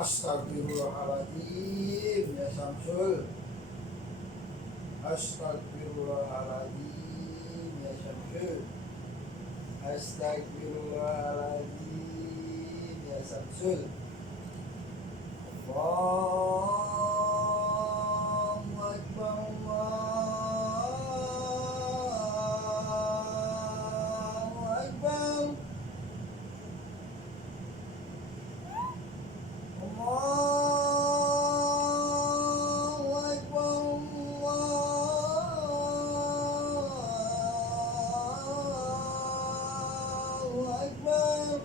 Astagfirullahaladzim ya Samsul. Astagfirullahaladzim ya Samsul. Astagfirullahaladzim ya Samsul. Allahu Akbar, Allahu Akbar. Allahu Akbar, Allahu Akbar.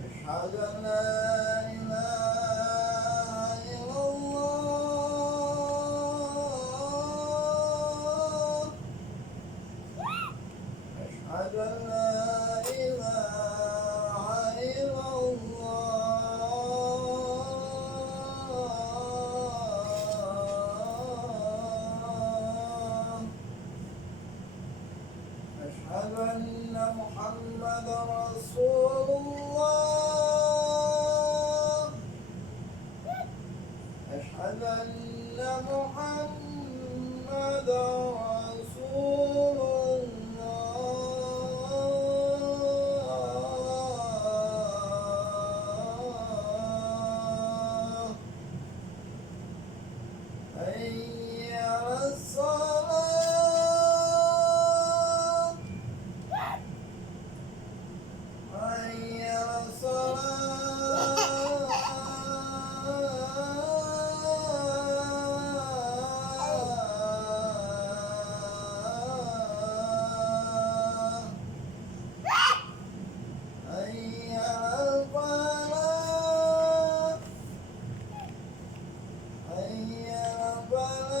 Asyhadu an la ilaha illallah. Asyhadu an la ilaha illallah. Asyhadu anna Muhammadar Rasulullah. Asyhadu anna Muhammadar Rasulullah. Hayya 'alas salat. Hayya 'alas salat. Hayya 'alal falah. Hayya 'alal falah.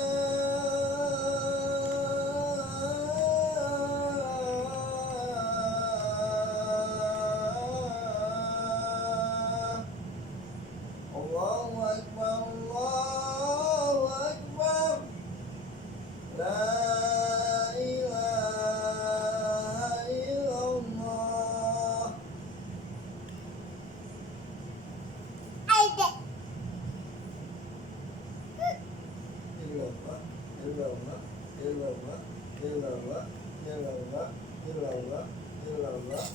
Allahu Akbar, Allahu Akbar. La ilaha illallah. Illallah, illallah, illallah, illallah, illallah, illallah, illallah,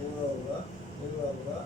illallah, illallah.